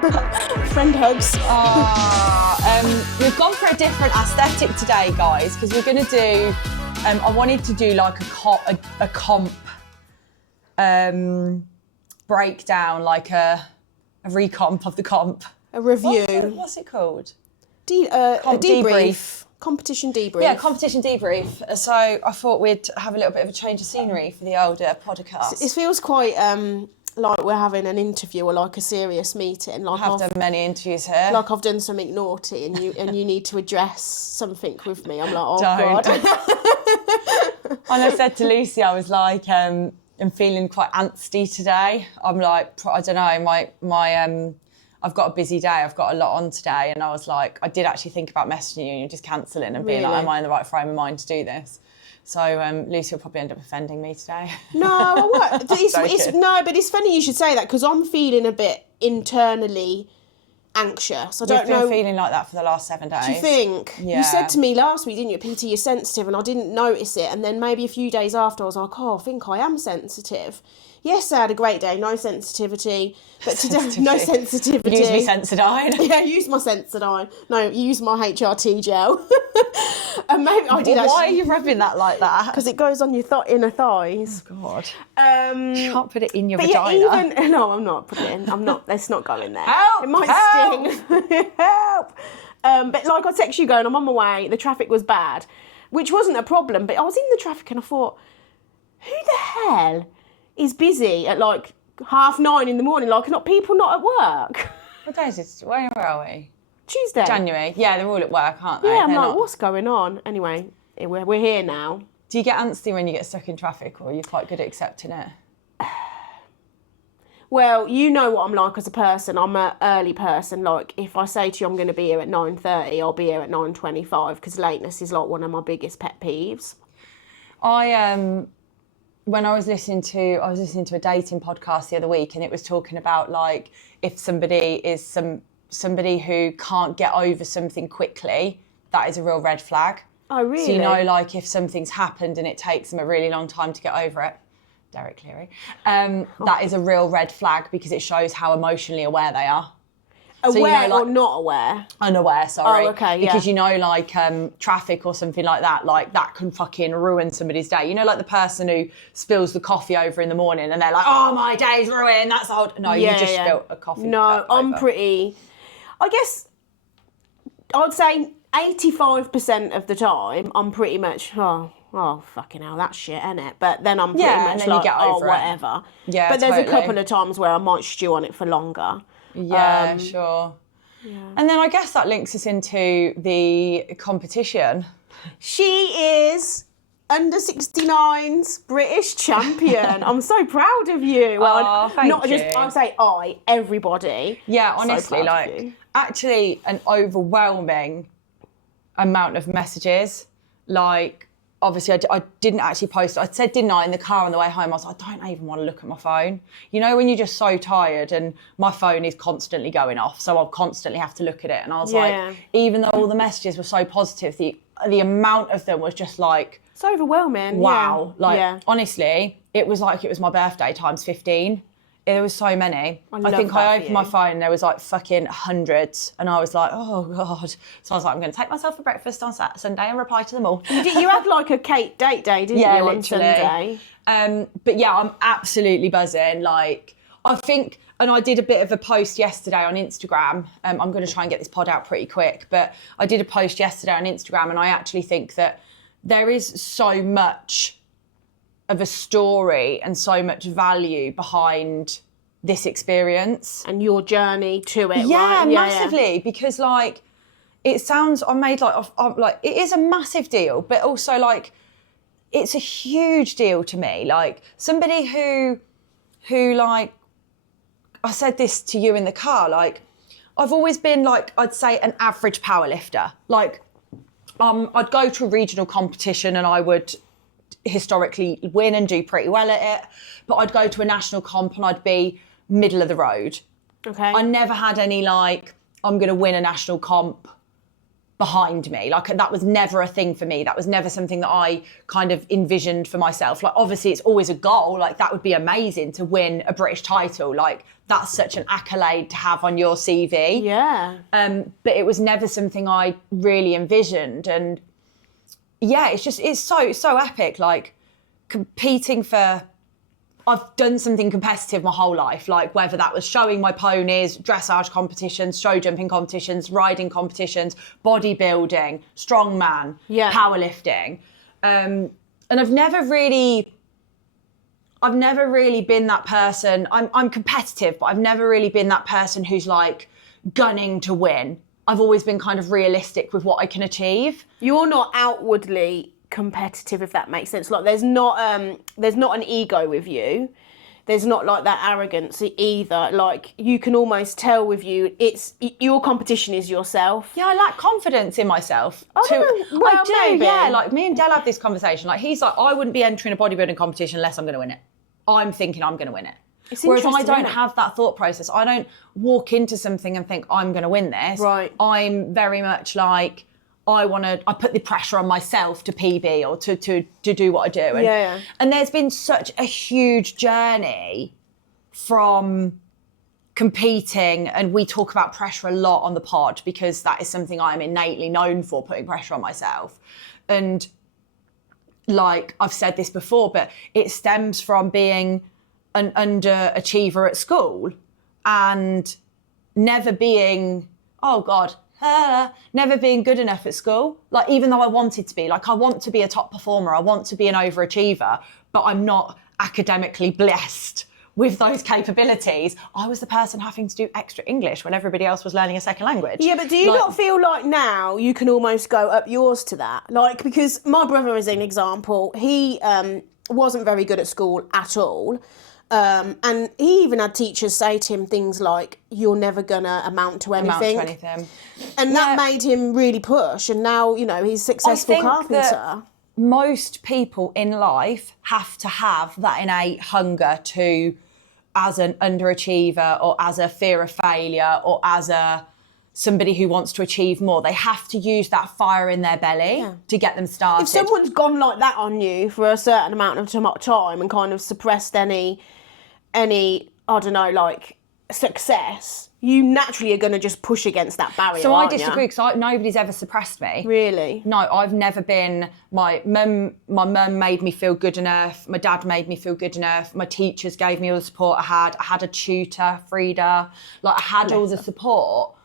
Friend hugs. We've gone for a different aesthetic today, guys, because we're going to do, I wanted to do like a comp breakdown, like a recomp of the comp. A review. What's it called? A debrief. Competition debrief. Yeah, competition debrief. So I thought we'd have a little bit of a change of scenery for the older podcast. It feels quite like we're having an interview or like a serious meeting. Like I've done many interviews here. Like I've done something naughty and you need to address something with me. I'm like, oh Don't. God. And I said to Lucy, I was like, I'm feeling quite antsy today. I'm like, I don't know, my I've got a busy day. I've got a lot on today. And I was like, I did actually think about messaging you and just cancelling and being like, am I in the right frame of mind to do this? So Lucy will probably end up offending me today. No, what? No, but it's funny you should say that because I'm feeling a bit internally anxious. I don't know. You've been feeling like that for the last 7 days. Do you think? Yeah. You said to me last week, didn't you, PT, you're sensitive, and I didn't notice it. And then maybe a few days after, I was like, oh, I think I am sensitive. Yes, I had a great day, no sensitivity. But today, no sensitivity. Use me Sensodyne. Yeah, use my Sensodyne. No, use my HRT gel. And maybe I did. Why are you rubbing that like that? Because it goes on your inner thighs. Oh God. You can't put it in your but vagina. Yeah, no, I'm not putting it in. I'm not. Let's not go in there. Help! It might sting. Help! But like I text you going, I'm on my way. The traffic was bad, which wasn't a problem. But I was in the traffic and I thought, who the hell is busy at like 9:30 in the morning? Like, people not at work. What day is it? Where are we? Tuesday. January. Yeah, they're all at work, aren't they? Yeah, I'm They're like, not... what's going on? Anyway, we're here now. Do you get antsy when you get stuck in traffic, or are you quite good at accepting it? Well, you know what I'm like as a person. I'm an early person. Like, if I say to you I'm going to be here at 9:30, I'll be here at 9:25 because lateness is like one of my biggest pet peeves. When I was listening to a dating podcast the other week, and it was talking about like if somebody is somebody who can't get over something quickly, that is a real red flag. Oh, really? So you know, like if something's happened and it takes them a really long time to get over it, Derek Cleary, that is a real red flag because it shows how emotionally aware they are. Aware, so, you know, like, or not aware? Unaware, sorry. Oh, okay, yeah. Because you know, like traffic or something like that can fucking ruin somebody's day. You know, like the person who spills the coffee over in the morning and they're like, oh, my day's ruined. That's the whole... No, you just spilled a coffee. No, I'm pretty... I guess I'd say 85% of the time, I'm pretty much, oh, fucking hell, that's shit, innit? But then I'm pretty much and then like, you get over whatever. Yeah, but there's totally. a couple of times where I might stew on it for longer. Yeah, sure. Yeah. And then I guess that links us into the competition. She is under 69's British champion. I'm so proud of you. Well, thank not you. Just I'll say everybody. Yeah, honestly, like actually an overwhelming amount of messages. Like, obviously, I didn't actually post. I said, didn't I, in the car on the way home? I was like, I don't even want to look at my phone. You know, when you're just so tired and my phone is constantly going off, so I'll constantly have to look at it. And I was like, even though all the messages were so positive, the amount of them was just like... It's overwhelming. Wow. Honestly, it was like it was my birthday times 15. There was so many. I think I opened my phone and there was like fucking hundreds. And I was like, oh God. So I was like, I'm going to take myself for breakfast on Sunday and reply to them all. You had like a cake date day, didn't you, on Sunday? But yeah, I'm absolutely buzzing. Like, I think, and I did a bit of a post yesterday on Instagram. I'm going to try and get this pod out pretty quick. But I did a post yesterday on Instagram and I actually think that there is so much of a story and so much value behind this experience. And your journey to it, yeah, right? Massively, because like, it sounds, I made like, it is a massive deal, but also like, it's a huge deal to me. Like somebody who like, I said this to you in the car, like, I've always been like, I'd say an average powerlifter. Like, I'd go to a regional competition and I would historically win and do pretty well at it, but I'd go to a national comp and I'd be middle of the road. Okay. I never had any like, I'm going to win a national comp behind me. Like, that was never a thing for me. That was never something that I kind of envisioned for myself. Like, obviously it's always a goal. Like, that would be amazing to win a British title. Like, that's such an accolade to have on your CV. Yeah. But it was never something I really envisioned. And yeah, it's so epic. Like, competing for, I've done something competitive my whole life, like whether that was showing my ponies, dressage competitions, show jumping competitions, riding competitions, bodybuilding, strongman, powerlifting. And I've never really been that person. I'm competitive, but I've never really been that person who's like gunning to win. I've always been kind of realistic with what I can achieve. You're not outwardly competitive, if that makes sense. Like, there's not an ego with you. There's not like that arrogance either. Like, you can almost tell with you, it's your competition is yourself. Yeah, I lack confidence in myself. I do, maybe. Yeah. Like, me and Del have this conversation. Like, he's like, I wouldn't be entering a bodybuilding competition unless I'm going to win it. I'm thinking I'm going to win it. Whereas I don't have that thought process. I don't walk into something and think I'm going to win this. Right. I'm very much like, I put the pressure on myself to PB or to do what I do. And, and there's been such a huge journey from competing, and we talk about pressure a lot on the pod because that is something I'm innately known for, putting pressure on myself. And like, I've said this before, but it stems from being an underachiever at school and never being, never being good enough at school. Like, even though I wanted to be, like, I want to be a top performer, I want to be an overachiever, but I'm not academically blessed with those capabilities. I was the person having to do extra English when everybody else was learning a second language. Yeah, but do you not feel like now you can almost go up yours to that? Like, because my brother is an example. He wasn't very good at school at all. And he even had teachers say to him things like, you're never going to amount to anything. And that made him really push. And now, you know, he's a successful carpenter. Most people in life have to have that innate hunger to, as an underachiever or as a fear of failure or as somebody who wants to achieve more, they have to use that fire in their belly to get them started. If someone's gone like that on you for a certain amount of time and kind of suppressed any I don't know, like, success, you naturally are going to just push against that barrier. So I disagree, because nobody's ever suppressed me. Really? No, I've never been. My mum made me feel good enough. My dad made me feel good enough. My teachers gave me all the support I had. I had a tutor, Frida. Like, I had all the support.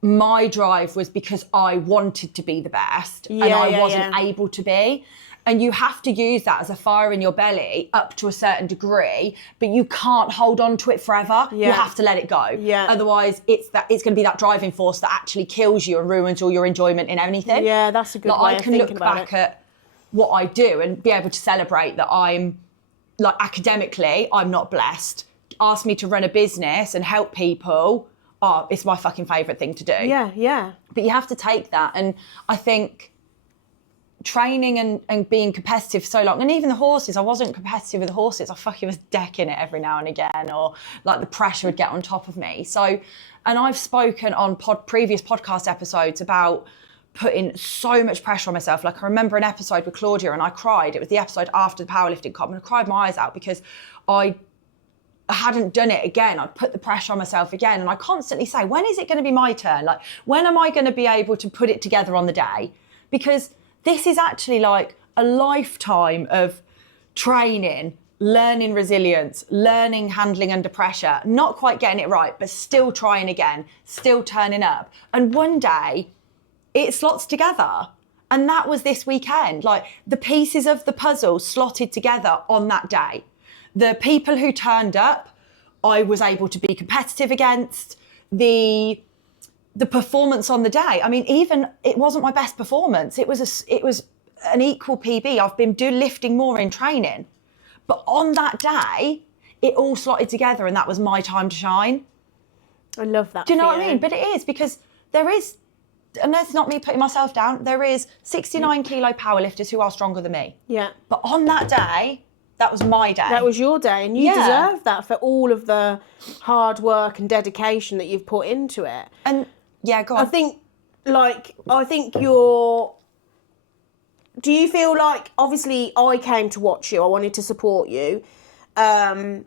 My drive was because I wanted to be the best, and I wasn't able to be. And you have to use that as a fire in your belly up to a certain degree, but you can't hold on to it forever. You have to let it go. Otherwise, it's going to be that driving force that actually kills you and ruins all your enjoyment in anything. Yeah, that's a good way of thinking about it. I can look back at what I do and be able to celebrate that I'm, like, academically, I'm not blessed. Ask me to run a business and help people, it's my fucking favourite thing to do. Yeah. But you have to take that. And I think training and being competitive for so long, and even the horses, I wasn't competitive with the horses. I fucking was decking it every now and again, or like the pressure would get on top of me. So, and I've spoken on previous podcast episodes about putting so much pressure on myself. Like, I remember an episode with Claudia and I cried. It was the episode after the powerlifting comp, and I cried my eyes out because I hadn't done it again. I'd put the pressure on myself again. And I constantly say, when is it going to be my turn? Like, when am I going to be able to put it together on the day? Because this is actually like a lifetime of training, learning resilience, learning handling under pressure, not quite getting it right, but still trying again, still turning up. And one day it slots together. And that was this weekend. Like, the pieces of the puzzle slotted together on that day. The people who turned up, I was able to be competitive against. The performance on the day, I mean, even it wasn't my best performance. It was an equal PB. I've been lifting more in training, but on that day, it all slotted together, and that was my time to shine. I love that. Do you know what I mean? But it is, because there is, and that's not me putting myself down, there is 69 kilo powerlifters who are stronger than me. Yeah. But on that day, that was my day. That was your day, and you deserve that for all of the hard work and dedication that you've put into it. And yeah, go on. I think like, I think you're... Do you feel like, obviously, I came to watch you, I wanted to support you, and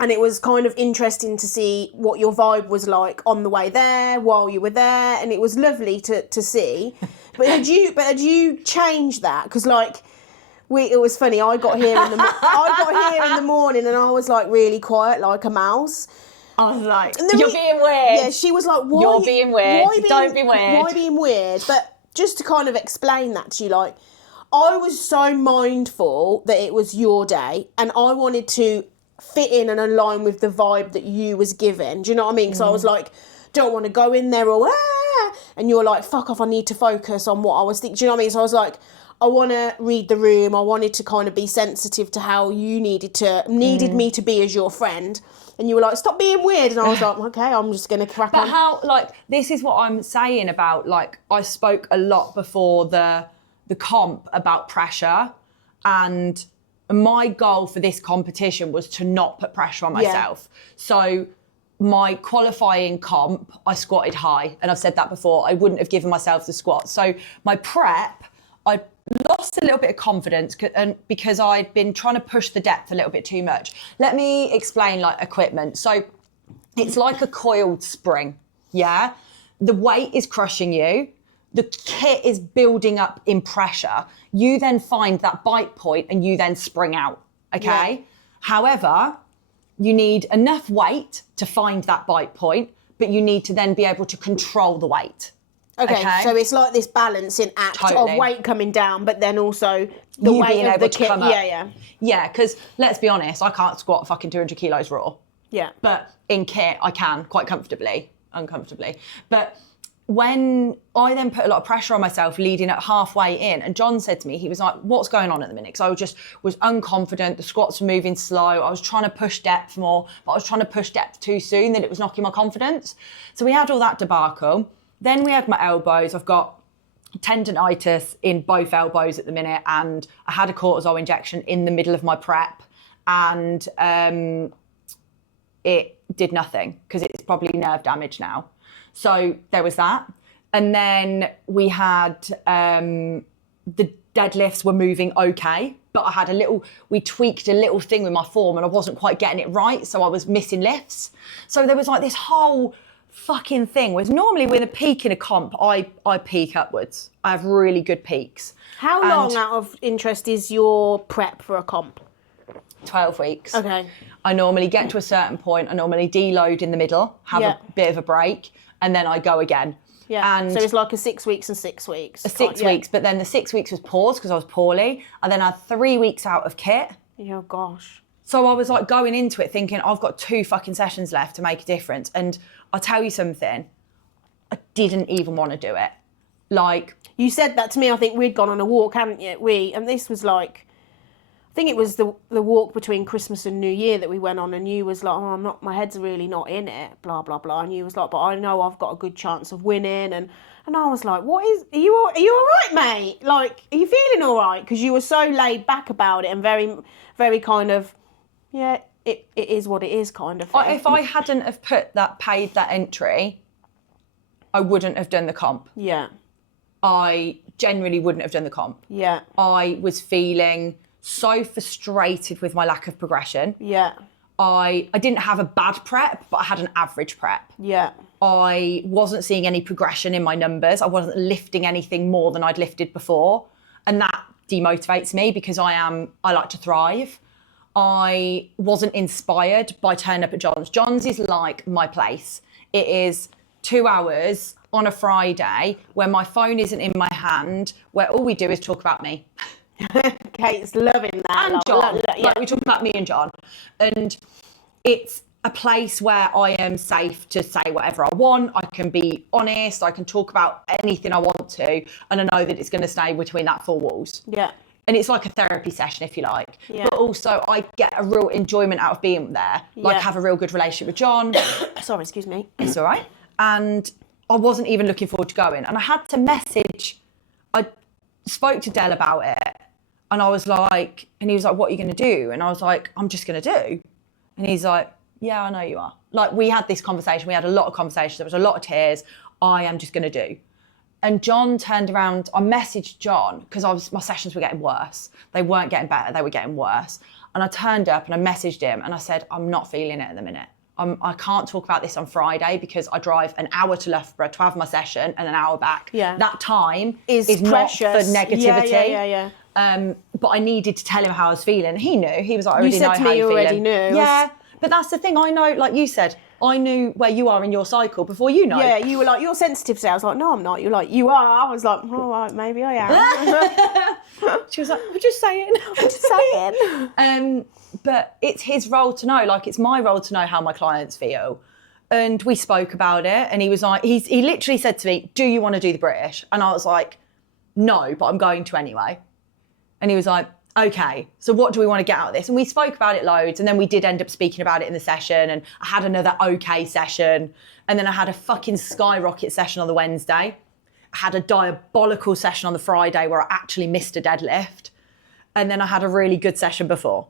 it was kind of interesting to see what your vibe was like on the way there, while you were there, and it was lovely to see. But had you changed that? Because, like, it was funny, I got here in the morning and I was, like, really quiet, like a mouse. I was like, you're being weird. Yeah, she was like, why? You're being weird. Don't be weird. Why being weird? But just to kind of explain that to you, like, I was so mindful that it was your day and I wanted to fit in and align with the vibe that you was given. Do you know what I mean? Because I was like, don't want to go in there or, and you're like, fuck off, I need to focus on what I was thinking. Do you know what I mean? So I was like, I want to read the room. I wanted to kind of be sensitive to how you needed me to be as your friend. And you were like, stop being weird. And I was like, okay, I'm just going to crack on. But how, like, this is what I'm saying about, like, I spoke a lot before the comp about pressure. And my goal for this competition was to not put pressure on myself. Yeah. So my qualifying comp, I squatted high. And I've said that before. I wouldn't have given myself the squat. So my prep, I lost a little bit of confidence because I'd been trying to push the depth a little bit too much. Let me explain, like, equipment. So it's like a coiled spring, yeah? The weight is crushing you. The kit is building up in pressure. You then find that bite point and you then spring out, okay? Yeah. However, you need enough weight to find that bite point, but you need to then be able to control the weight. Okay, so it's like this balancing act of weight coming down, but then also the you weight being of able the to kit. come up. Yeah. Yeah, because let's be honest, I can't squat fucking 200 kilos raw. Yeah. But in kit, I can quite uncomfortably. But when I then put a lot of pressure on myself leading up halfway in, and John said to me, he was like, what's going on at the minute? Because I just was unconfident, the squats were moving slow, I was trying to push depth more, but I was trying to push depth too soon, that it was knocking my confidence. So we had all that debacle. Then we had my elbows. I've got tendonitis in both elbows at the minute, and I had a cortisol injection in the middle of my prep, and it did nothing because it's probably nerve damage now. So there was that. And then we had the deadlifts were moving okay, but I had we tweaked a little thing with my form and I wasn't quite getting it right, so I was missing lifts. So there was like this whole fucking thing. Whereas normally with a peak in a comp, I peak upwards. I have really good peaks. How long, out of interest, is your prep for a comp? 12 weeks. Okay. I normally get to a certain point. I normally deload in the middle, have a bit of a break, and then I go again. Yeah. And so it's like a 6 weeks and 6 weeks. 6 weeks, but then the 6 weeks was paused because I was poorly. And then I had 3 weeks out of kit. Oh, gosh. So I was like going into it thinking I've got 2 fucking sessions left to make a difference. And I'll tell you something, I didn't even want to do it. Like, you said that to me, I think we'd gone on a walk, hadn't you? And this was like, I think it was the walk between Christmas and New Year that we went on, and you was like, oh, my head's really not in it, blah, blah, blah. And you was like, but I know I've got a good chance of winning. And I was like, are you all right, mate? Like, are you feeling all right? Because you were so laid back about it and very, very kind of, yeah, it is what it is kind of thing. If I hadn't have paid that entry, I wouldn't have done the comp. Yeah. I genuinely wouldn't have done the comp. Yeah. I was feeling so frustrated with my lack of progression. Yeah. I didn't have a bad prep, but I had an average prep. Yeah. I wasn't seeing any progression in my numbers. I wasn't lifting anything more than I'd lifted before. And that demotivates me because I like to thrive. I wasn't inspired by turning up at John's. John's is like my place. It is 2 hours on a Friday where my phone isn't in my hand, where all we do is talk about me. Kate's loving that. And John. Like, we talk about me and John. And it's a place where I am safe to say whatever I want. I can be honest. I can talk about anything I want to. And I know that it's going to stay between that 4 walls. Yeah. And it's like a therapy session, if you like. Yeah. But also I get a real enjoyment out of being there. Like, have a real good relationship with John. Sorry, excuse me. It's all right. And I wasn't even looking forward to going. And I had to message. I spoke to Del about it. And I was like, and he was like, what are you going to do? And I was like, I'm just going to do. And he's like, yeah, I know you are. Like, we had this conversation. We had a lot of conversations. There was a lot of tears. I am just going to do. And John turned around, I messaged John, because my sessions were getting worse. They weren't getting better, they were getting worse. And I turned up and I messaged him and I said, I'm not feeling it at the minute. I can't talk about this on Friday because I drive an hour to Loughborough to have my session and an hour back. Yeah. That time is not for precious. negativity. Yeah. But I needed to tell him how I was feeling. He knew. He was like, I You already said know to how me you you're already feeling. knew. Yeah. But that's the thing. I know, like you said, I knew where you are in your cycle before you know. Yeah, you were like, you're sensitive today. I was like, no, I'm not. You're like, you are. I was like, all right, maybe I am. She was like, I'm just saying. I'm just saying. But it's his role to know. Like, it's my role to know how my clients feel. And we spoke about it. And he was like, he literally said to me, do you want to do the British? And I was like, no, but I'm going to anyway. And he was like, okay, so what do we want to get out of this? And we spoke about it loads, and then we did end up speaking about it in the session, and I had another okay session, and then I had a fucking skyrocket session on the Wednesday. I had a diabolical session on the Friday where I actually missed a deadlift, and then I had a really good session before.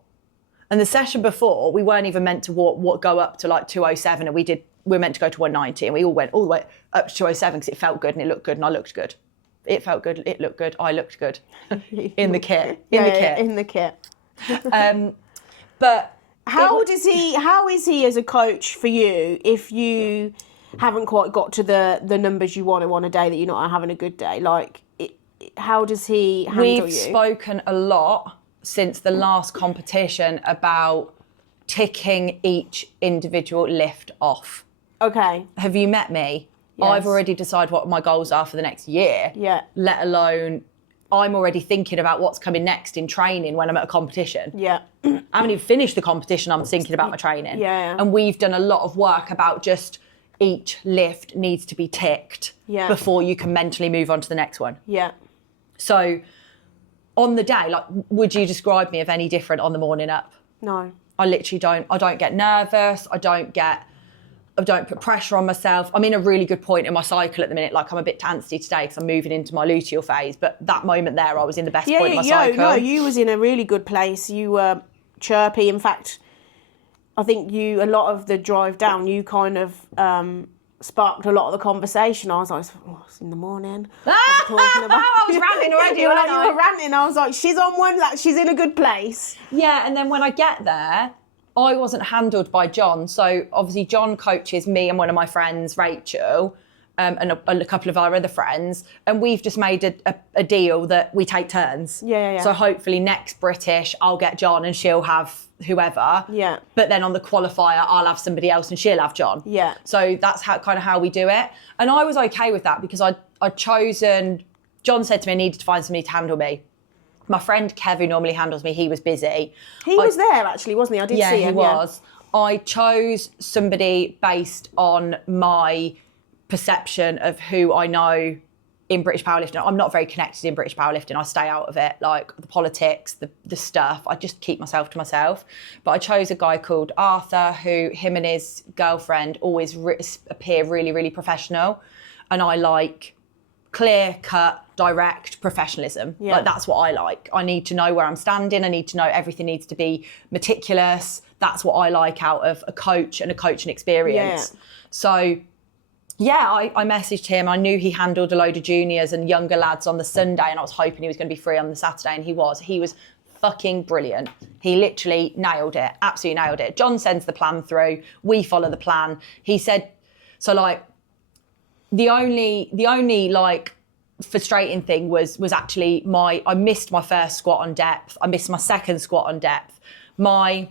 And the session before, we weren't even meant to go up to like 207, and we were meant to go to 190, and we all went all the way up to 207 because it felt good and it looked good and I looked good. It felt good, it looked good, I looked good in the kit. In the kit. But how is he as a coach for you if you haven't quite got to the numbers you want on a day that you're not having a good day? Like, how does he handle you? We've spoken a lot since the last competition about ticking each individual lift off. Okay. Have you met me? Yes. I've already decided what my goals are for the next year. Yeah. Let alone, I'm already thinking about what's coming next in training when I'm at a competition. Yeah. I haven't even finished the competition, I'm thinking about my training. Yeah. And we've done a lot of work about just each lift needs to be ticked before you can mentally move on to the next one. Yeah. So on the day, like, would you describe me of any different on the morning up? No. I literally don't. I don't get nervous. I don't put pressure on myself. I'm in a really good point in my cycle at the minute. Like, I'm a bit tantsy today because I'm moving into my luteal phase. But that moment there, I was in the best point of my cycle. No, you was in a really good place. You were chirpy. In fact, I think a lot of the drive down, you kind of sparked a lot of the conversation. I was like, oh, it's in the morning. I was ranting already. You were ranting. I was like, she's on one, like, she's in a good place. Yeah, and then when I get there, I wasn't handled by John. So obviously John coaches me and one of my friends, Rachel, and a couple of our other friends. And we've just made a deal that we take turns. Yeah. So hopefully next British, I'll get John and she'll have whoever. Yeah. But then on the qualifier, I'll have somebody else and she'll have John. Yeah. So that's how we do it. And I was okay with that because I'd chosen, John said to me I needed to find somebody to handle me. My friend Kev, who normally handles me, he was busy. He was there, actually, wasn't he? I did see him. Yeah, he was. I chose somebody based on my perception of who I know in British powerlifting. I'm not very connected in British powerlifting. I stay out of it, like the politics, the stuff. I just keep myself to myself. But I chose a guy called Arthur, who him and his girlfriend always appear really, really professional. And I like clear-cut, direct professionalism. Yeah. Like, that's what I like. I need to know where I'm standing. I need to know everything needs to be meticulous. That's what I like out of a coach and a coaching experience. Yeah. So, yeah, I messaged him. I knew he handled a load of juniors and younger lads on the Sunday, and I was hoping he was going to be free on the Saturday, and he was. He was fucking brilliant. He literally nailed it, absolutely nailed it. John sends the plan through. We follow the plan. He said, so like, the only like frustrating thing was actually I missed my first squat on depth. I missed my second squat on depth. My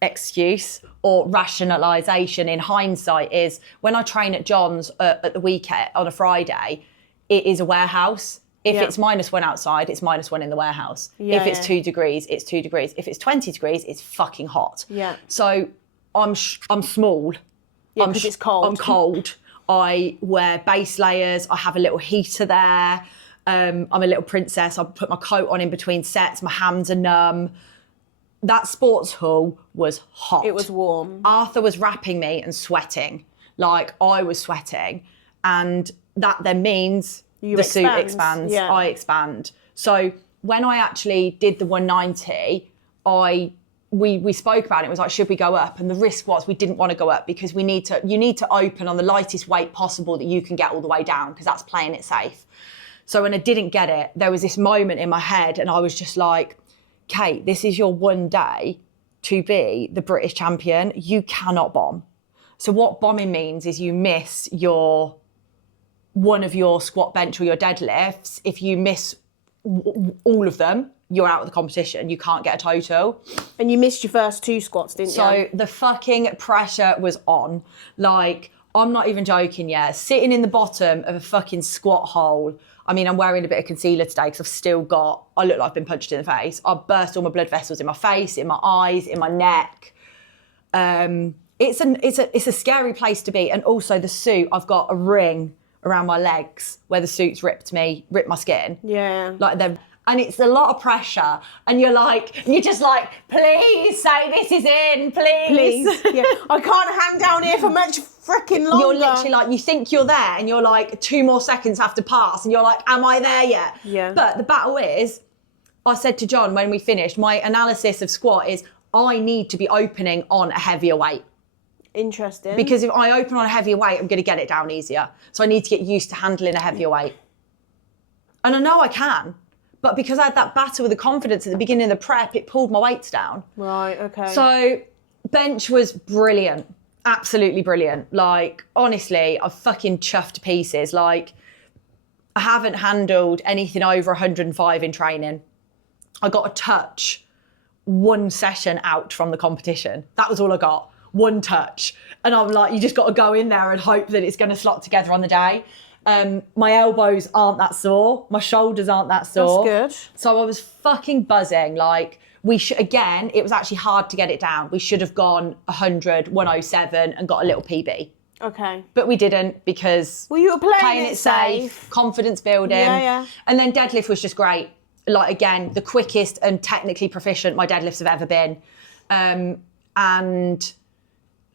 excuse or rationalisation in hindsight is when I train at John's at the weekend on a Friday, it is a warehouse. If it's -1 outside, it's -1 in the warehouse. If it's 2 degrees, it's 2 degrees. If it's 20 degrees, it's fucking hot. Yeah. So I'm small. Yeah, because it's cold. I'm cold. I wear base layers. I have a little heater there. I'm a little princess. I put my coat on in between sets. My hands are numb. That sports hall was hot. It was warm. Arthur was wrapping me and sweating. Like, I was sweating. And that then means suit expands. Yeah. I expand. So when I actually did the 190, I we spoke about it. It was like, should we go up? And the risk was we didn't want to go up because you need to open on the lightest weight possible that you can get all the way down, because that's playing it safe. So when I didn't get it, there was this moment in my head and I was just like, Kate, this is your one day to be the British champion. You cannot bomb. So what bombing means is you miss one of your squat, bench or your deadlifts. If you miss all of them, you're out of the competition. You can't get a total. And you missed your first 2 squats, didn't you? So the fucking pressure was on. Like, I'm not even joking, yeah. Sitting in the bottom of a fucking squat hole. I mean, I'm wearing a bit of concealer today because I look like I've been punched in the face. I've burst all my blood vessels in my face, in my eyes, in my neck. It's a scary place to be. And also the suit, I've got a ring around my legs where the suit's ripped my skin. Yeah. And it's a lot of pressure. And you're just like, please say this is in, please. Please. Yeah. I can't hang down here for much freaking longer. You're literally like, you think you're there and you're like, 2 more seconds have to pass. And you're like, am I there yet? Yeah. But the battle is, I said to John when we finished, my analysis of squat is, I need to be opening on a heavier weight. Interesting. Because if I open on a heavier weight, I'm going to get it down easier. So I need to get used to handling a heavier weight. And I know I can. But because I had that battle with the confidence at the beginning of the prep, it pulled my weights down. Right, okay. So bench was brilliant. Absolutely brilliant. Like, honestly, I've fucking chuffed to pieces. Like, I haven't handled anything over 105 in training. I got a touch 1 session out from the competition. That was all I got. 1 touch. And I'm like, you just got to go in there and hope that it's going to slot together on the day. My elbows aren't that sore. My shoulders aren't that sore. That's good. So I was fucking buzzing. Like, again, it was actually hard to get it down. We should have gone 100, 107 and got a little PB. Okay. But we didn't because you were playing it safe. Confidence building. Yeah. And then deadlift was just great. Like, again, the quickest and technically proficient my deadlifts have ever been. And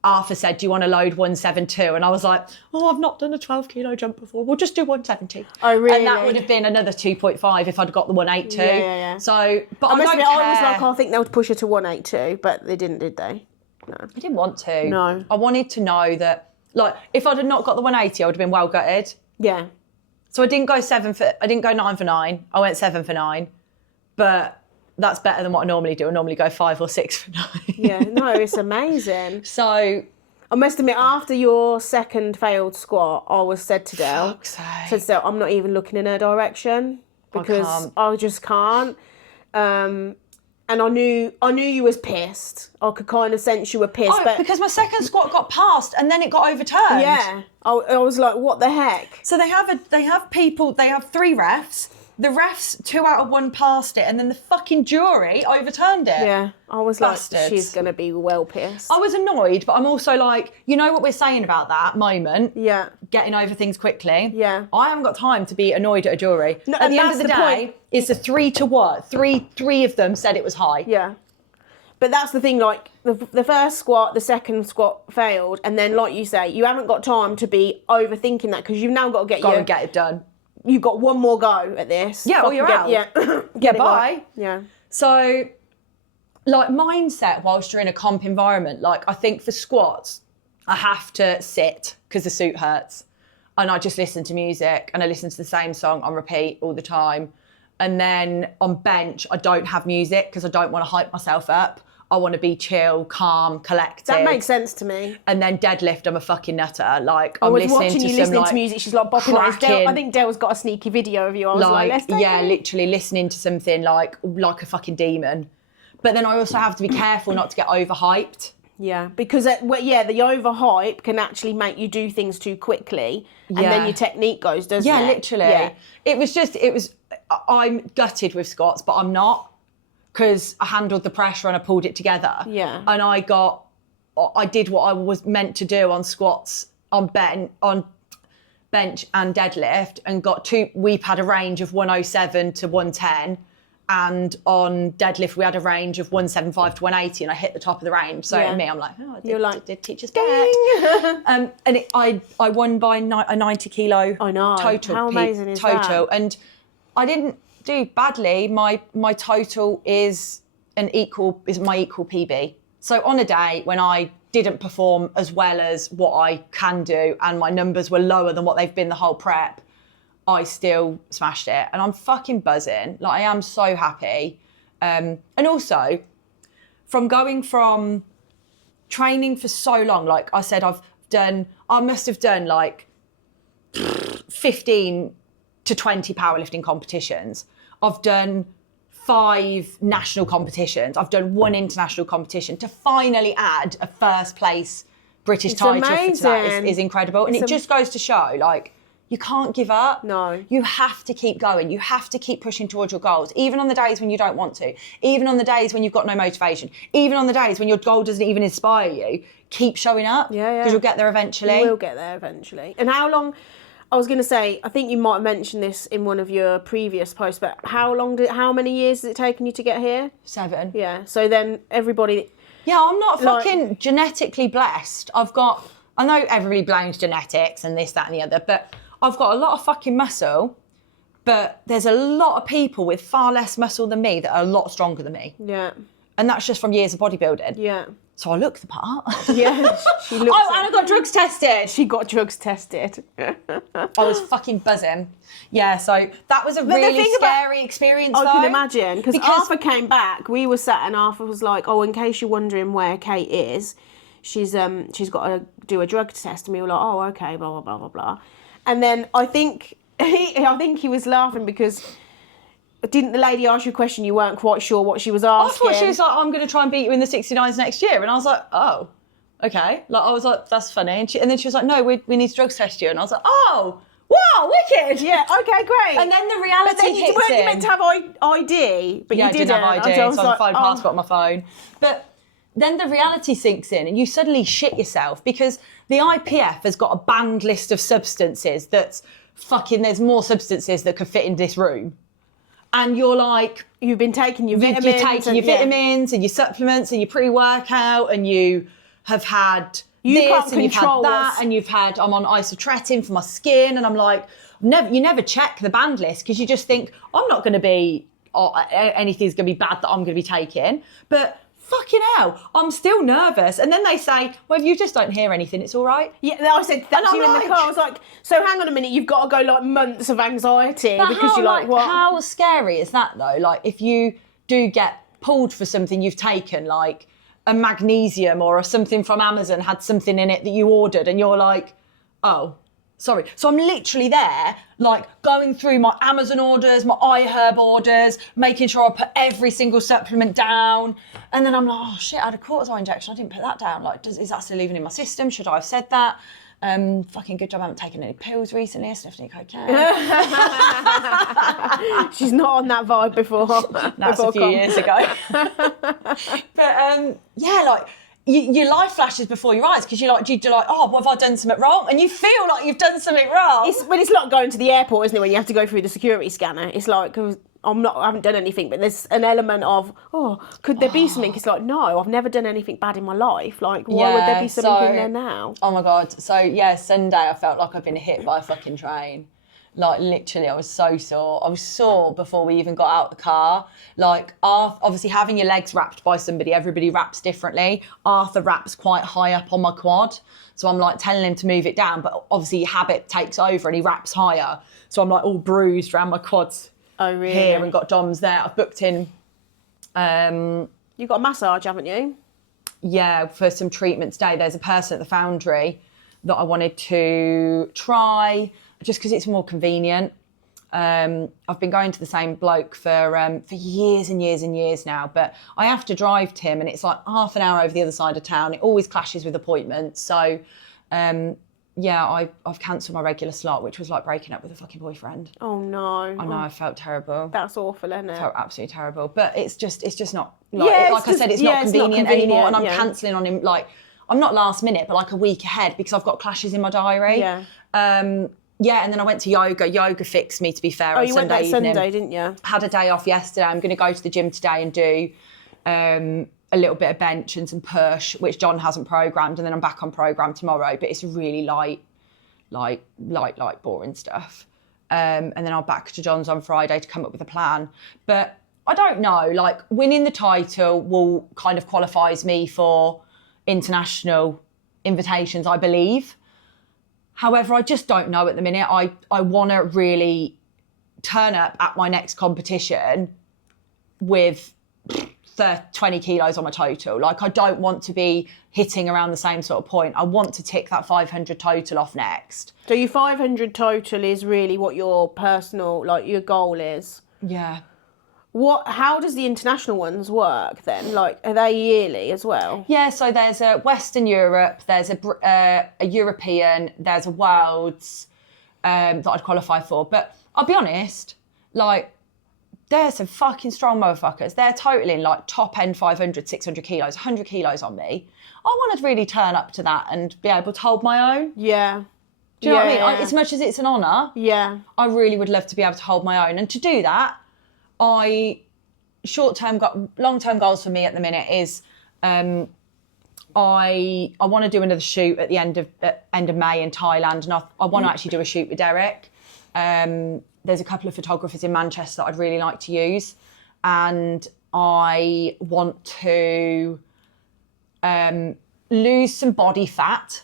Arthur said, do you want to load 172? And I was like, I've not done a 12 kilo jump before. We'll just do 170. Oh, really? And that would have been another 2.5 if I'd got the 182. Yeah. So, but I must don't admit, care. I was like, I think they would push her to 182, but they didn't, did they? No. I didn't want to. No. I wanted to know that, like, if I'd have not got the 180, I would have been well gutted. Yeah. So I didn't go 9 for 9. I went 7 for 9. But that's better than what I normally do. I normally go 5 or 6 for 9. Yeah, no, it's amazing. So I must admit, after your second failed squat, I was said to Dale, I'm not even looking in her direction because I just can't. And I knew you was pissed. I could kind of sense you were pissed. Oh, because my second squat got passed and then it got overturned. Yeah, I was like, what the heck? So they have 3 refs. The refs, 2 out of 1 passed it, and then the fucking jury overturned it. Yeah, I was Bastards. like, she's gonna be well pissed. I was annoyed, but I'm also like, you know what we're saying about that moment? Yeah. Getting over things quickly. Yeah. I haven't got time to be annoyed at a jury. No, at the end of the day, point. it's a 3 to what? Three of them said it was high. Yeah. But that's the thing, like, the first squat, the second squat failed, and then, like you say, you haven't got time to be overthinking that because you've now got to Go and get it done. You've got one more go at this. Yeah, well, you're out. Yeah. Get bye. Right. Yeah. So, like, mindset whilst you're in a comp environment, like, I think for squats, I have to sit because the suit hurts. And I just listen to music and I listen to the same song on repeat all the time. And then on bench, I don't have music because I don't want to hype myself up. I want to be chill, calm, collected. That makes sense to me. And then deadlift, I'm a fucking nutter. Like, I I'm was listening watching to you some, listening like, to music. She's like bopping like cracking, I think Dale's got a sneaky video of you. I was like let's take it. Literally listening to something like a fucking demon. But then I also have to be careful not to get overhyped. Yeah, because the overhype can actually make you do things too quickly, and then your technique goes, doesn't it? Yeah, literally. Yeah. I'm gutted with squats, but I'm not. Because I handled the pressure and I pulled it together. Yeah. And I did what I was meant to do on squats, on bench and deadlift, and we've had a range of 107 to 110. And on deadlift, we had a range of 175 to 180, and I hit the top of the range. So to me, I'm like, I did teachers bet. And I won by a 90 kilo total. How amazing is that? And I didn't do badly. My total is my equal PB. So on a day when I didn't perform as well as what I can do and my numbers were lower than what they've been the whole prep, I still smashed it. And I'm fucking buzzing. Like, I am so happy. And also, from training for so long, like I said, I must have done like 15 to 20 powerlifting competitions. I've done 5 national competitions. I've done 1 international competition. To finally add a first place British title for that is incredible. And it just goes to show, like, you can't give up. No. You have to keep going. You have to keep pushing towards your goals, even on the days when you don't want to, even on the days when you've got no motivation, even on the days when your goal doesn't even inspire you. Keep showing up. Yeah. Because you'll get there eventually. You will get there eventually. And how long... I was going to say, I think you might have mentioned this in one of your previous posts, but how many years has it taken you to get here? 7. Yeah. So then everybody... Yeah, I'm not fucking genetically blessed. I know everybody blames genetics and this, that and the other, but I've got a lot of fucking muscle, but there's a lot of people with far less muscle than me that are a lot stronger than me. Yeah. And that's just from years of bodybuilding. Yeah. So I look the part. Yeah, she looks... Oh, and I got drugs tested. She got drugs tested. I was fucking buzzing. Yeah, so that was a really scary experience, I can imagine, because Arthur came back. We were sat and Arthur was like, oh, in case you're wondering where Kate is, she's got to do a drug test. And we were like, oh, okay, blah, blah, blah, blah, blah. And then I think he was laughing because... Didn't the lady ask you a question you weren't quite sure what she was asking? I thought she was like, I'm going to try and beat you in the 69s next year. And I was like, oh, okay. Like, I was like, that's funny. And then she was like, no, we need to drugs test you. And I was like, oh, wow, wicked. Yeah, okay, great. And then the reality hits weren't in. You meant to have ID, but you didn't. I didn't have ID, so I was like, passport on my phone. But then the reality sinks in and you suddenly shit yourself because the IPF has got a banned list of substances that's fucking, there's more substances that could fit in this room. And you're like... You've been taking your vitamins. You're taking your vitamins and your supplements and your pre-workout and you have had this and you've had that and you've had... I'm on isotretinoin for my skin and I'm like... You never check the banned list because you just think, I'm not going to be... anything's going to be bad that I'm going to be taking. But... fucking hell, I'm still nervous. And then they say, well, if you just don't hear anything, it's all right. Yeah, I said that to you in the car. I was like, so hang on a minute, you've got to go like months of anxiety because you're like, what? How scary is that though? Like if you do get pulled for something you've taken, like a magnesium or something from Amazon had something in it that you ordered and you're like, oh, sorry. So I'm literally there, like going through my Amazon orders, my iHerb orders, making sure I put every single supplement down. And then I'm like, oh shit, I had a cortisone injection. I didn't put that down. Like, is that still even in my system? Should I have said that? Fucking good job I haven't taken any pills recently. I sniffed any cocaine. She's not on that vibe before. That's a few years ago. But yeah, like, your life flashes before your eyes because you're like, oh, what have I done something wrong? And you feel like you've done something wrong. It's like going to the airport, isn't it? When you have to go through the security scanner, it's like I haven't done anything, but there's an element of, oh, could there be something? It's like, no, I've never done anything bad in my life. Like, why would there be something in there now? Oh my god! So yeah, Sunday I felt like I'd been hit by a fucking train. Like literally, I was so sore. I was sore before we even got out the car. Like, obviously having your legs wrapped by somebody, everybody wraps differently. Arthur wraps quite high up on my quad. So I'm like telling him to move it down, but obviously habit takes over and he wraps higher. So I'm like all bruised around my quads here and got DOMs there. I've booked in. You got a massage, haven't you? Yeah, for some treatment today. There's a person at the Foundry that I wanted to try, just because it's more convenient. I've been going to the same bloke for years and years and years now, but I have to drive to him and it's like half an hour over the other side of town. It always clashes with appointments. So, yeah, I've cancelled my regular slot, which was like breaking up with a fucking boyfriend. Oh no. I know, I felt terrible. That's awful, isn't it? I felt absolutely terrible. But it's just not, like I said, it's not convenient anymore. And I'm cancelling on him, like, I'm not last minute, but like a week ahead because I've got clashes in my diary. Yeah. Yeah, and then I went to yoga. Yoga fixed me, to be fair, on Sunday evening. Oh, you went that Sunday, didn't you? Had a day off yesterday. I'm going to go to the gym today and do a little bit of bench and some push, which John hasn't programmed, and then I'm back on program tomorrow. But it's really light, boring stuff. And then I'll back to John's on Friday to come up with a plan. But I don't know, like winning the title will kind of qualifies me for international invitations, I believe. However, I just don't know at the minute. I want to really turn up at my next competition with 20 kilos on my total. Like, I don't want to be hitting around the same sort of point. I want to tick that 500 total off next. So your 500 total is really what your personal, like your goal is? Yeah. How does the international ones work then? Like, are they yearly as well? Yeah, so there's a Western Europe, there's a European, there's a Worlds that I'd qualify for. But I'll be honest, like, there's some fucking strong motherfuckers. They're totaling like top end 500, 600 kilos, 100 kilos on me. I want to really turn up to that and be able to hold my own. Yeah. Do you know what I mean? As much as it's an honour, yeah, I really would love to be able to hold my own. And to do that, long-term goals for me at the minute is I want to do another shoot at the end of May in Thailand, and I want to actually do a shoot with Derek. There's a couple of photographers in Manchester that I'd really like to use, and I want to lose some body fat,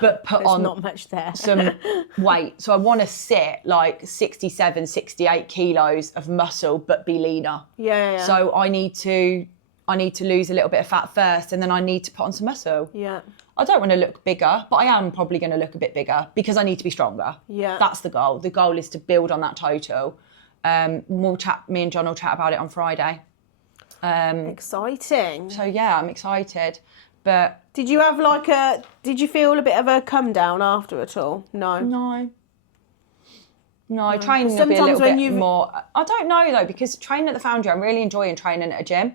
but put on not much there. some weight. So I want to sit like 67, 68 kilos of muscle, but be leaner. Yeah. So I need to lose a little bit of fat first, and then I need to put on some muscle. Yeah. I don't want to look bigger, but I am probably going to look a bit bigger because I need to be stronger. Yeah. That's the goal. The goal is to build on that total. Me and John will chat about it on Friday. Exciting. So yeah, I'm excited. But did you feel a bit of a come down after at all? No. No, training will be a little bit more. I don't know though, because training at the Foundry, I'm really enjoying training at a gym.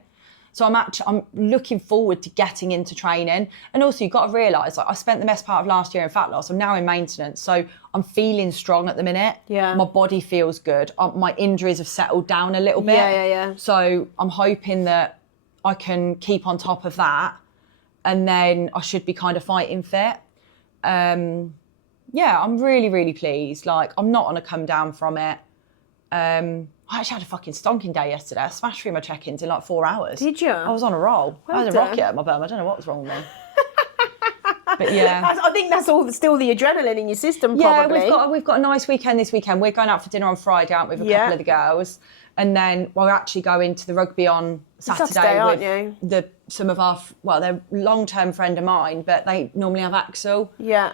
So I'm looking forward to getting into training. And also you've got to realise, like, I spent the best part of last year in fat loss. I'm now in maintenance. So I'm feeling strong at the minute. Yeah. My body feels good. My injuries have settled down a little bit. Yeah. So I'm hoping that I can keep on top of that. And then I should be kind of fighting fit. I'm really, really pleased. Like, I'm not on a come down from it. I actually had a fucking stonking day yesterday. I smashed through my check-ins in like 4 hours. Did you? I was on a roll. I had a rocket at my bum. I don't know what was wrong with me. But yeah. I think that's still the adrenaline in your system, probably. Yeah, we've got a nice weekend this weekend. We're going out for dinner on Friday, aren't we, with a couple of the girls. And then we're actually going to the rugby on Saturday aren't with you? some of our, they're long-term friend of mine, but they normally have Axel. Yeah.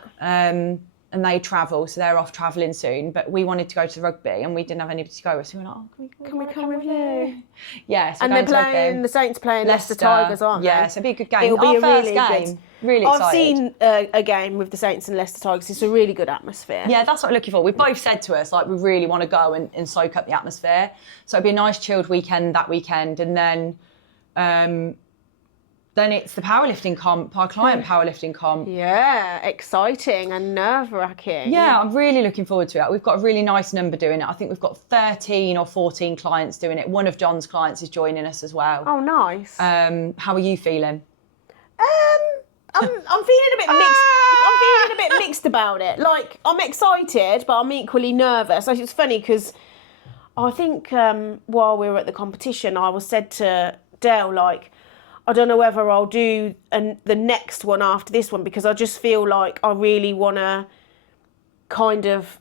And they travel, so they're off travelling soon. But we wanted to go to the rugby, and we didn't have anybody to go with. So we were like, can we come with you? Yeah, so and they're playing, the Saints playing Leicester Tigers, aren't they? Yeah, so it'll be a good game. It'll be our a first really game. good. Really excited. I've seen a game with the Saints and Leicester Tigers. It's a really good atmosphere. Yeah, that's what we're looking for. We've both said to us, like, we really want to go and soak up the atmosphere. So it'll be a nice chilled weekend that weekend. And then it's the powerlifting comp, our client powerlifting comp. Yeah, exciting and nerve-wracking. Yeah, I'm really looking forward to it. We've got a really nice number doing it. I think we've got 13 or 14 clients doing it. One of John's clients is joining us as well. Oh, nice. How are you feeling? I'm feeling a bit mixed. I'm feeling a bit mixed about it. Like, I'm excited, but I'm equally nervous. Like, it's funny because I think while we were at the competition, I was said to Dale, like, I don't know whether I'll do the next one after this one, because I just feel like I really want to kind of,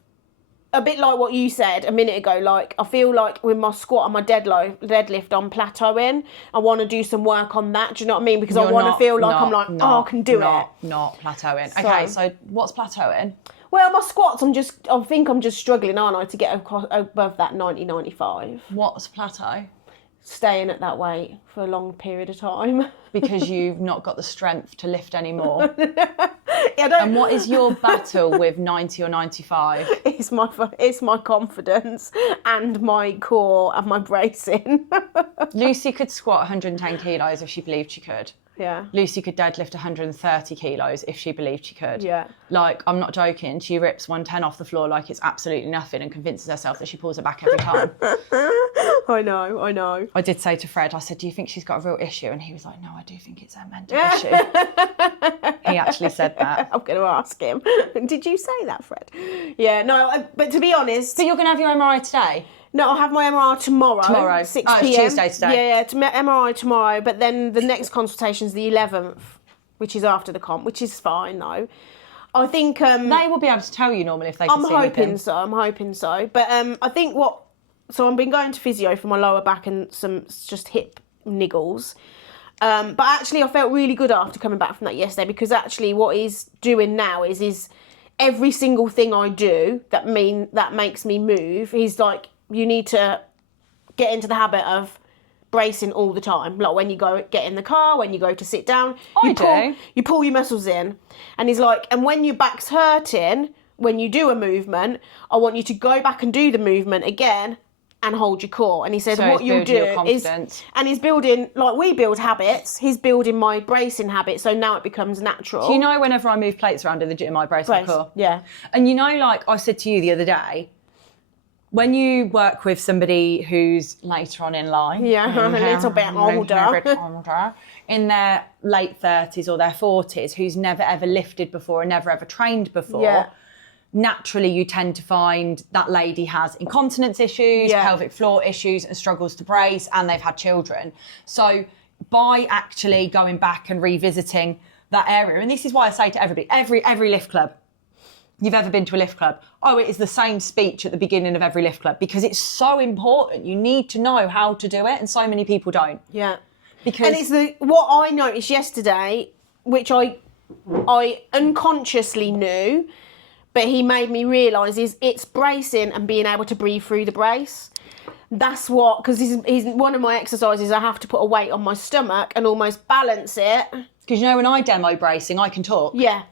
a bit like what you said a minute ago, like, I feel like with my squat and my deadlift, I'm plateauing. I want to do some work on that. Do you know what I mean? Because I want to feel like I can do it. Not plateauing. Okay, so what's plateauing? Well, my squats, I think I'm just struggling, aren't I, to get above that 90-95. What's plateau? Staying at that weight for a long period of time. Because you've not got the strength to lift anymore. Yeah, and what is your battle with 90 or 95? It's my confidence and my core and my bracing. Lucy could squat 110 kilos if she believed she could. Yeah. Lucy could deadlift 130 kilos if she believed she could. Yeah. Like, I'm not joking. She rips 110 off the floor like it's absolutely nothing and convinces herself that she pulls it back every time. I know. I did say to Fred, I said, do you think she's got a real issue? And he was like, no, I do think it's a mental issue. He actually said that. I'm going to ask him. Did you say that, Fred? Yeah, no, but to be honest... But you're going to have your MRI today? No, I'll have my MRI tomorrow. Tomorrow. 6 Oh, it's p.m. Tuesday today. Yeah, MRI tomorrow, but then the next consultation's the 11th, which is after the comp, which is fine though. I think They will be able to tell you normally if they can see anything. I'm hoping so. But I think so I've been going to physio for my lower back and some just hip niggles. But actually I felt really good after coming back from that yesterday, because actually what he's doing now is every single thing I do that makes me move, he's like, you need to get into the habit of bracing all the time. Like when you get in the car, when you go to sit down, you pull your muscles in. And he's like, and when your back's hurting, when you do a movement, I want you to go back and do the movement again and hold your core. And he says, so what you'll do is, and he's building, like we build habits, he's building my bracing habit, so now it becomes natural. Do you know whenever I move plates around in the gym, I brace my core? Yeah. And you know, like I said to you the other day, when you work with somebody who's later on in life, a little bit older, in their late 30s or their 40s, who's never ever lifted before and never ever trained before, naturally you tend to find that lady has incontinence issues, pelvic floor issues, and struggles to brace, and they've had children. So by actually going back and revisiting that area, and this is why I say to everybody, every lift club, you've ever been to a lift club, it is the same speech at the beginning of every lift club, because it's so important. You need to know how to do it, and so many people don't. Yeah. Because and it's what I noticed yesterday, which I unconsciously knew, but he made me realise, is it's bracing and being able to breathe through the brace. That's what, because he's one of my exercises, I have to put a weight on my stomach and almost balance it. Because you know, when I demo bracing, I can talk. Yeah.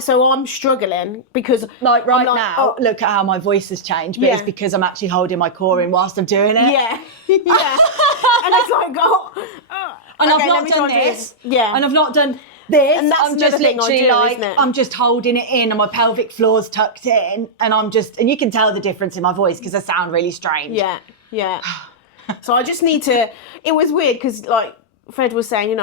So I'm struggling because like now, look at how my voice has changed, but it's because I'm actually holding my core in whilst I'm doing it. Yeah. Yeah. And it's like, and I've not done this. Yeah. And I've not done this. And that's I'm just literally do, like, I'm just holding it in and my pelvic floor's tucked in, and and you can tell the difference in my voice because I sound really strange. Yeah. Yeah. So I just need to, it was weird because like Fred was saying,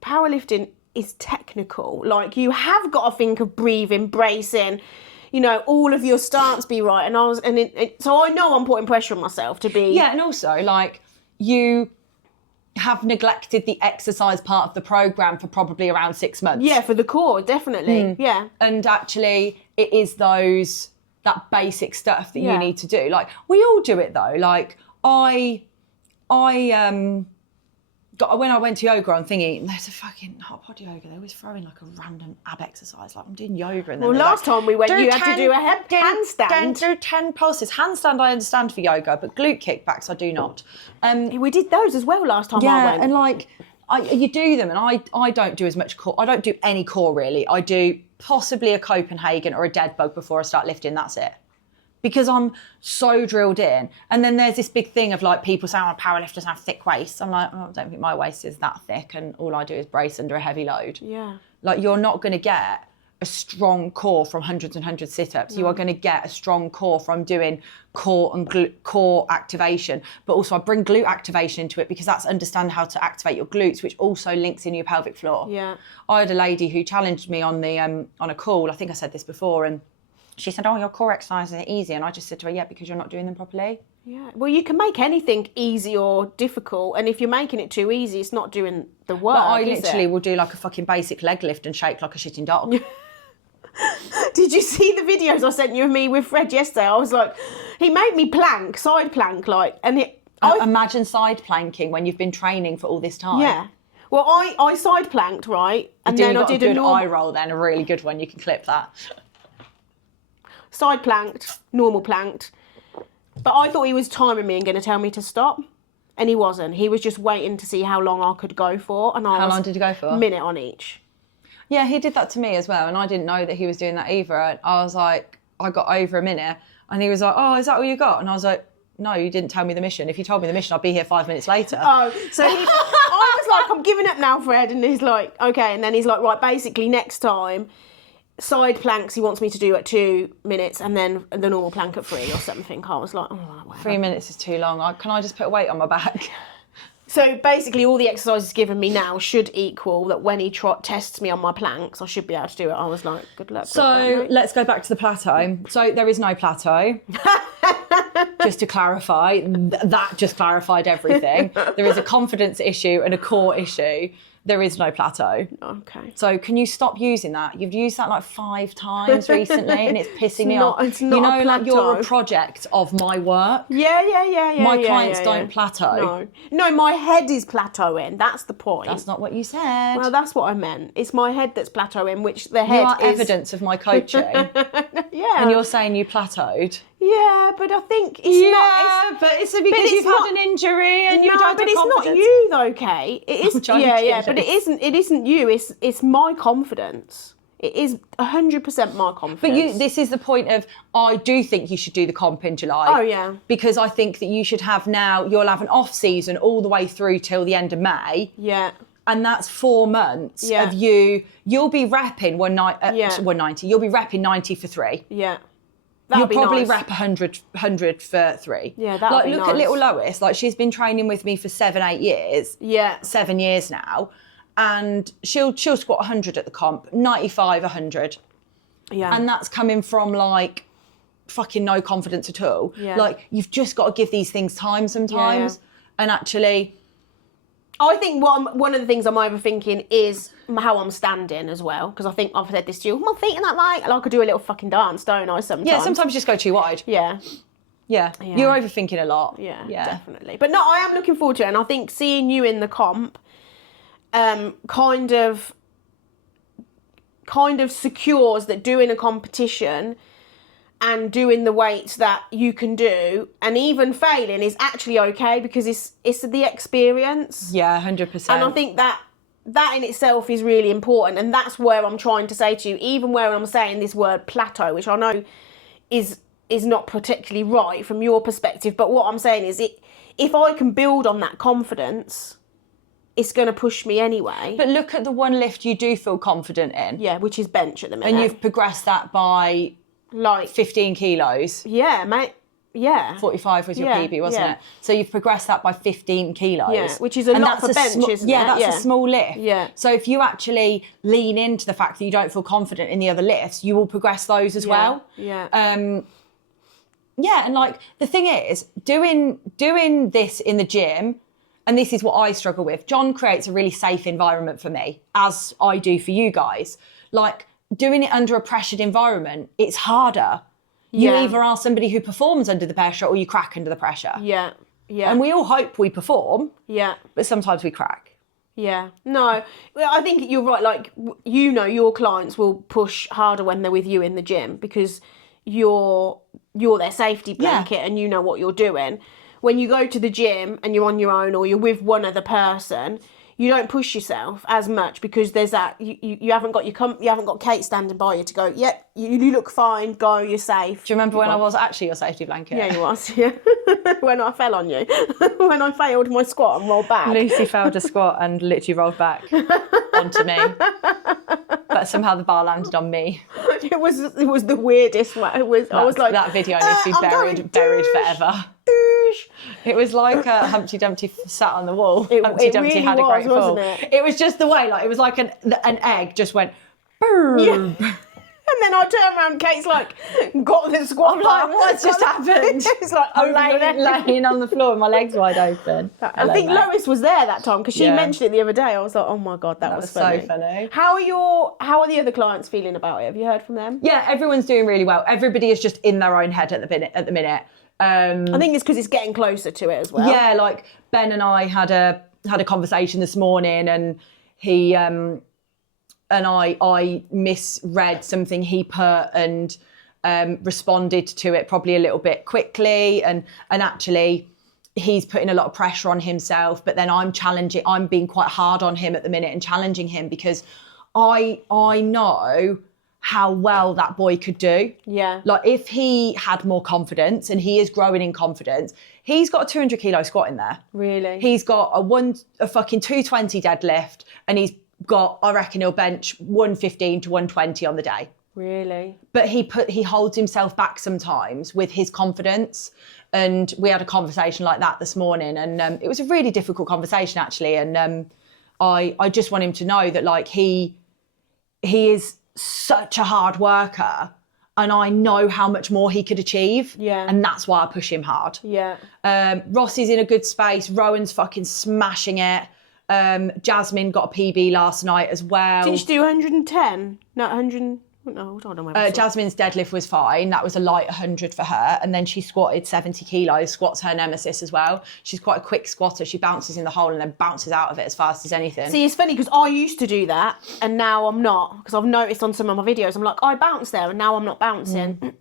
powerlifting is technical. Like you have got to think of breathing, bracing, all of your stance be right. And so I know I'm putting pressure on myself to be. Yeah, and also like you have neglected the exercise part of the program for probably around 6 months. Yeah, for the core, definitely. Yeah. And actually it is that basic stuff that you need to do. Like we all do it though. Like when I went to yoga, I'm thinking, there's a fucking hot pod yoga. They always throw in like a random ab exercise. Like I'm doing yoga. And then last time we went, you had to do a handstand. Do 10 pulses. Handstand I understand for yoga, but glute kickbacks I do not. We did those as well last time I went. And like, you do them, and I don't do as much core. I don't do any core really. I do possibly a Copenhagen or a dead bug before I start lifting. That's it. Because I'm so drilled in. And then there's this big thing of like people saying, powerlifters have thick waists. I'm like, I don't think my waist is that thick, and all I do is brace under a heavy load. Yeah. Like you're not going to get a strong core from hundreds and hundreds of sit-ups. You are going to get a strong core from doing core and core activation. But also I bring glute activation into it because that's understand how to activate your glutes, which also links in your pelvic floor. Yeah. I had a lady who challenged me on the on a call. I think I said this before, and she said, your core exercises are easy. And I just said to her, yeah, because you're not doing them properly. Yeah. Well, you can make anything easy or difficult. And if you're making it too easy, it's not doing the work. But I literally will do like a fucking basic leg lift and shake like a shitting dog. Did you see the videos I sent you of me with Fred yesterday? I was like, he made me plank, side plank, like, and it. Imagine side planking when you've been training for all this time. Yeah. Well, I side planked, right? And then I did a good eye roll then, a really good one. You can clip that. Side planked, normal planked. But I thought he was timing me and going to tell me to stop. And he wasn't. He was just waiting to see how long I could go for. And how long did you go for? A minute on each. Yeah, he did that to me as well. And I didn't know that he was doing that either. And I was like, I got over a minute. And he was like, is that all you got? And I was like, no, you didn't tell me the mission. If you told me the mission, I'd be here 5 minutes later. I was like, I'm giving up now, Fred. And he's like, okay. And then he's like, right, basically next time, side planks he wants me to do at 2 minutes, and then the normal plank at 3 or something. I was like, whatever. 3 minutes is too long. Can I just put a weight on my back? So basically all the exercises given me now should equal that when he tests me on my planks, I should be able to do it. I was like, good luck. So let's go back to the plateau. So there is no plateau. just to clarify, that just clarified everything. There is a confidence issue and a core issue. There is no plateau. Okay. So can you stop using that? You've used that like 5 times recently and it's pissing me off. It's not a like you're plateau. a project of my work. Yeah. My clients don't plateau. No, my head is plateauing. That's the point. That's not what you said. Well, that's what I meant. It's my head that's plateauing, which the head you are is... evidence of my coaching. Yeah. And you're saying you plateaued. Yeah, but I think it's not... but it's because you've had an injury and you don't have confidence. But it's not you though, Kate. It is... joking. But it isn't you. It's my confidence. It is 100% my confidence. But this is the point of, I do think you should do the comp in July. Oh, yeah. Because I think that you should have you'll have an off season all the way through till the end of May. Yeah. And that's 4 months of you'll be repping 190. You'll be repping 90 for 3. Yeah. You'll probably rep 100 for 3. Yeah, that would be look at little Lois. Like, she's been training with me for 7-8 years. Yeah. 7 years now. And she'll squat 100 at the comp, 95, 100. Yeah. And that's coming from like fucking no confidence at all. Yeah. Like, you've just got to give these things time sometimes. Yeah. And actually... I think one of the things I'm overthinking is how I'm standing as well, because I think I've said this to you. My feet in that way, I could do a little fucking dance, don't I? Sometimes. Yeah, sometimes you just go too wide. Yeah. Yeah. You're overthinking a lot. Yeah, definitely. But no, I am looking forward to it, and I think seeing you in the comp, kind of secures that doing a competition and doing the weights that you can do and even failing is actually okay, because it's the experience. Yeah, 100%. And I think that in itself is really important, and that's where I'm trying to say to you, even where I'm saying this word plateau, which I know is not particularly right from your perspective, but what I'm saying is if I can build on that confidence, it's going to push me anyway. But look at the one lift you do feel confident in. Yeah, which is bench at the minute. And you've progressed that by... like 15 kilos. Yeah, mate. Yeah. 45 was your PB, wasn't it? So you've progressed that by 15 kilos. Yeah, which is a lot for bench, isn't it? Yeah, that's a small lift. Yeah. So if you actually lean into the fact that you don't feel confident in the other lifts, you will progress those as well. Yeah. Yeah, and like the thing is, doing this in the gym, and this is what I struggle with. John creates a really safe environment for me, as I do for you guys. Like, doing it under a pressured environment, it's harder. You either are somebody who performs under the pressure or you crack under the pressure. Yeah. And we all hope we perform. Yeah. But sometimes we crack. Yeah. No, I think you're right. Like, your clients will push harder when they're with you in the gym, because you're their safety blanket and you know what you're doing. When you go to the gym and you're on your own or you're with one other person, you don't push yourself as much, because there's that you haven't got you haven't got Kate standing by you to go, yep, you look fine, go, you're safe. Do you remember when I was actually your safety blanket? Yeah, you was. Yeah. When I fell on you, when I failed my squat and rolled back. Lucy failed a squat and literally rolled back onto me, but somehow the bar landed on me. It was the weirdest way. I was like, that video needs to be buried forever. It was like Humpty Dumpty sat on the wall. Humpty Dumpty really had a great fall. wasn't it? It was just the way, like, it was like an egg just went boom. Yeah. And then I turned around and Kate's like, got the squat. I'm like, what's just happened? It's like, I'm laying on the floor with my legs wide open. I think Lois was there that time, because she mentioned it the other day. I was like, oh my God, that was funny. So funny. How are the other clients feeling about it? Have you heard from them? Yeah, everyone's doing really well. Everybody is just in their own head at the minute. I think it's because it's getting closer to it as well. Yeah, like Ben and I had a conversation this morning, and he and I misread something he put and responded to it probably a little bit quickly, and actually he's putting a lot of pressure on himself, but then I'm being quite hard on him at the minute and challenging him, because I know how well that boy could do. Yeah. Like, if he had more confidence, and he is growing in confidence, he's got a 200 kilo squat in there. Really? He's got a fucking 220 deadlift, and he's got, I reckon he'll bench 115 to 120 on the day. Really? But he holds himself back sometimes with his confidence. And we had a conversation like that this morning, and it was a really difficult conversation actually. And I just want him to know that, like, he is such a hard worker, and I know how much more he could achieve. Yeah. And that's why I push him hard. Yeah. Ross is in a good space. Rowan's fucking smashing it. Jasmine got a PB last night as well. Didn't you do 110? No, 100. No, I don't know. Jasmine's deadlift was fine. That was a light 100 for her. And then she squatted 70 kilos, squats her nemesis as well. She's quite a quick squatter. She bounces in the hole and then bounces out of it as fast as anything. See, it's funny because I used to do that and now I'm not. Because I've noticed on some of my videos, I'm like, I bounce there and now I'm not bouncing.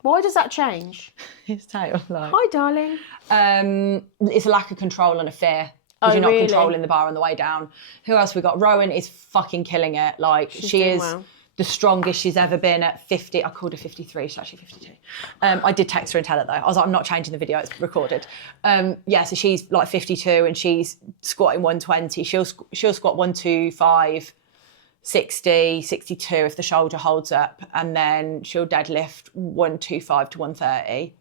Why does that change? His tail, like. Hi, darling. It's a lack of control and a fear. Because you're not really? controlling the bar on the way down. Who else we got? Rowan is fucking killing it. Like, she is the strongest she's ever been at 50. I called her 53. She's actually 52. I did text her and tell her, though. I was like, I'm not changing the video. It's recorded. Yeah, so she's like 52 and she's squatting 120. She'll squat 125, 60, 62 if the shoulder holds up. And then she'll deadlift 125 to 130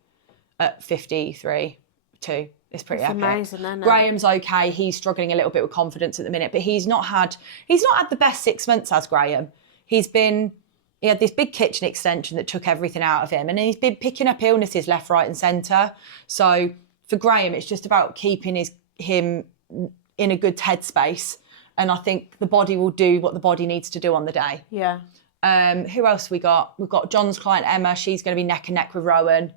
at 53, 2. It's pretty epic. Amazing, isn't it? Graham's okay. He's struggling a little bit with confidence at the minute, but he's not had the best 6 months as Graham. He had this big kitchen extension that took everything out of him, and he's been picking up illnesses left, right, and centre. So for Graham, it's just about keeping him in a good headspace, and I think the body will do what the body needs to do on the day. Yeah. Who else we got? We've got John's client Emma. She's going to be neck and neck with Rowan.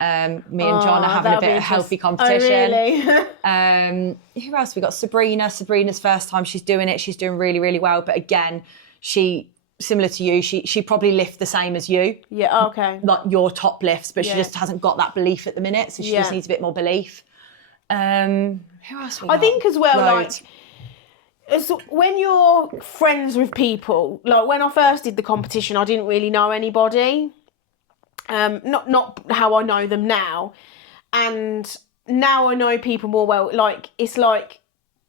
Me and John are having a bit of healthy competition. Oh, really? Who else we got? Sabrina. Sabrina's first time she's doing it. She's doing really, really well. But again, she, similar to you, she probably lifts the same as you. Yeah, okay. Like your top lifts, but she just hasn't got that belief at the minute. So she just needs a bit more belief. Who else we got? I think as well, like, so when you're friends with people, like when I first did the competition, I didn't really know anybody. Not how I know them now, and now I know people more well. Like, it's like,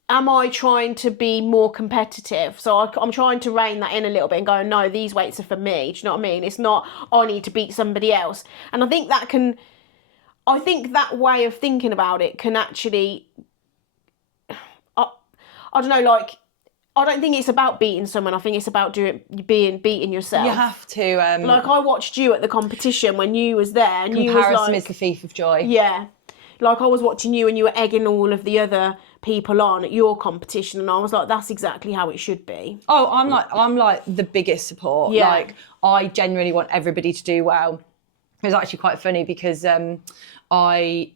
am I trying to be more competitive? So I'm trying to rein that in a little bit and go, no, these weights are for me. Do you know what I mean? It's not, I need to beat somebody else. And I think that way of thinking about it can actually, I don't know, like, I don't think it's about beating someone. I think it's about beating yourself. You have to. Like, I watched you at the competition when you was there, and you was comparison like, is the thief of joy. Yeah, like I was watching you, and you were egging all of the other people on at your competition, and I was like, that's exactly how it should be. Oh, I'm like the biggest support. Yeah. Like, I genuinely want everybody to do well. It was actually quite funny because I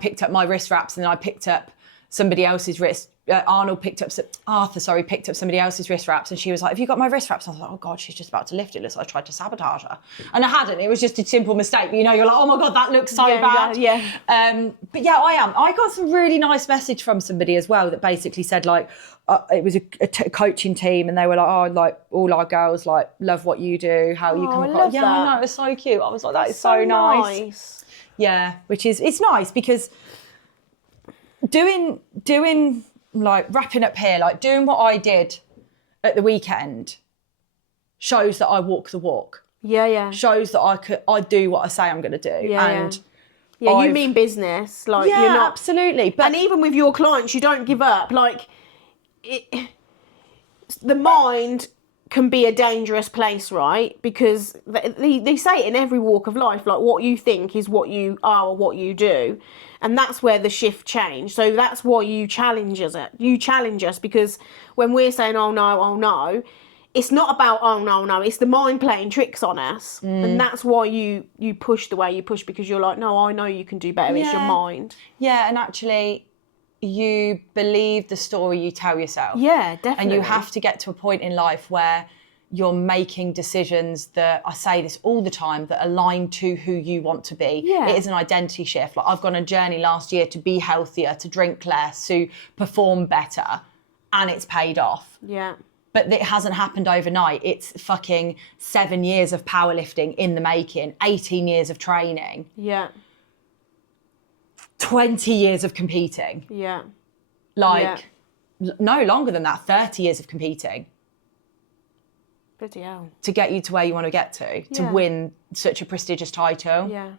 picked up my wrist wraps, and then I picked up somebody else's wrist. Arthur picked up somebody else's wrist wraps, and she was like, have you got my wrist wraps? I was like, oh God, she's just about to lift it. Looks like I tried to sabotage her. And I hadn't. It was just a simple mistake. But, you're like, oh my God, that looks so bad. Yeah. But yeah, I am. I got some really nice message from somebody as well that basically said, like, it was a coaching team, and they were like, oh, like, all our girls, like, love what you do, how you come across. Yeah, I know, it's so cute. I was like, that is so nice. Yeah, it's nice because doing like, wrapping up here, like, doing what I did at the weekend shows that I walk the walk. Yeah. Shows that I do what I say I'm going to do. Yeah, you mean business. Like, yeah, you're not... absolutely. But, and even with your clients, you don't give up. Like, the mind can be a dangerous place, right? Because they say it in every walk of life, like, what you think is what you are or what you do. And that's where the shift changed. So that's why you challenge us. You challenge us, because when we're saying, oh no, it's not about, oh no, it's the mind playing tricks on us. And that's why you push the way you push, because you're like, no, I know you can do better. It's your mind. Yeah, and actually, you believe the story you tell yourself. Yeah, definitely. And you have to get to a point in life where you're making decisions that, I say this all the time, that align to who you want to be. Yeah. It is an identity shift. Like, I've gone on a journey last year to be healthier, to drink less, to perform better, and it's paid off. Yeah. But it hasn't happened overnight. It's fucking 7 years of powerlifting in the making, 18 years of training. Yeah. 20 years of competing. Yeah. Like, no longer than that, 30 years of competing. Bloody hell. To get you to where you want to get to win such a prestigious title. Yeah.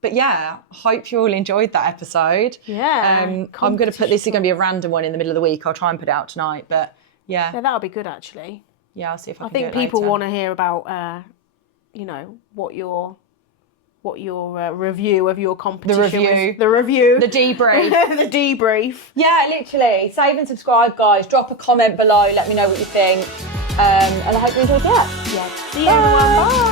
But yeah, hope you all enjoyed that episode. Yeah. I'm going to put this is going to be a random one in the middle of the week. I'll try and put it out tonight. But yeah. Yeah, that'll be good, actually. Yeah, I'll see if I can think do it people later. want to hear about you know, what your review of your competition review. was. The review. The debrief. The debrief. Yeah, literally. Save and subscribe, guys. Drop a comment below. Let me know what you think. And I hope you enjoyed that. Yeah. See you, everyone. Bye.